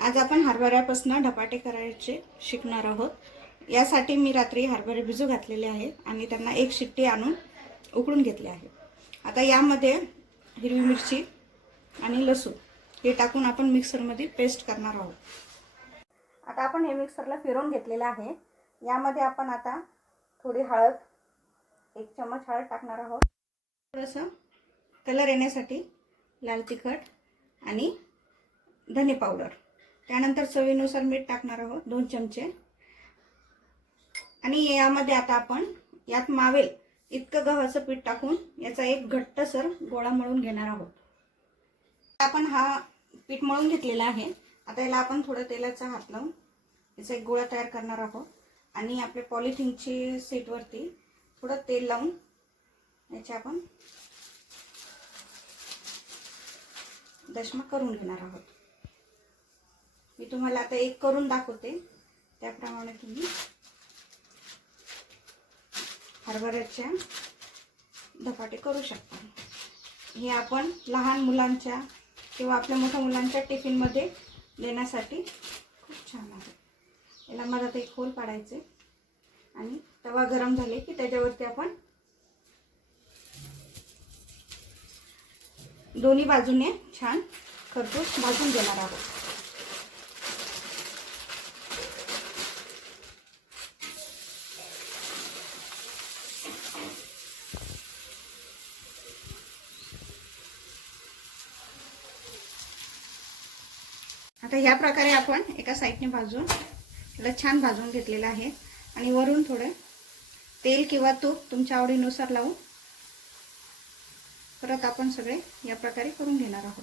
आज आपण हरभऱ्यापासून धपाटे करायचे शिकणार आहोत. यासाठी मी रात्री हरभरे भिजू घातलेले आहे आणि त्यांना एक शिट्टी आणून उकळून घेतले आहे. आता यामध्ये हिरवी मिरची आणि लसूण हे टाकून आपण मिक्सरमध्ये पेस्ट करणार आहोत. आता आपण हे मिक्सरला फिरवून घेतलेलं आहे. यामध्ये आपण आता थोडी हळद एक चम्मच हळद टाकणार आहोत. थोडंसं कलर येण्यासाठी लाल तिखट आणि धने पावडर. त्यानंतर चवीनुसार मीठ टाकणार आहोत दोन चमचे. आणि यामध्ये आता आपण यात मावेल इतकं गव्हाचं पीठ टाकून याचा एक घट्टसर गोळा मळून घेणार आहोत. आपण हा पीठ मळून घेतलेला आहे. आता याला आपण थोडं तेलाचा हात लावून याचा एक गोळा तयार करणार आहोत. आणि आपल्या पॉलिथिनची सीटवरती थोडं तेल लावून याचे आपण दशमा करून घेणार आहोत. मी तुम्हाला आता एक करून दाखवते. त्याप्रमाणे तुम्ही हरभऱ्याच्या धपाटे करू शकता. हे आपण लहान मुलांच्या किंवा आपल्या मोठ्या मुलांच्या टिफिनमध्ये देण्यासाठी खूप छान आहे. याला मला आता एक होल पाडायचे आणि तवा गरम झाले की त्याच्यावरती आपण दोन्ही बाजूने छान खरपूस भाजून घेणार आहोत. आता ह्या प्रकारे आपण एका साईडने भाजून त्याला छान भाजून घेतलेलं आहे. आणि वरून थोडं तेल किंवा तूप तुमच्या आवडीनुसार लावून परत आपण सगळे या प्रकारे करून घेणार आहोत.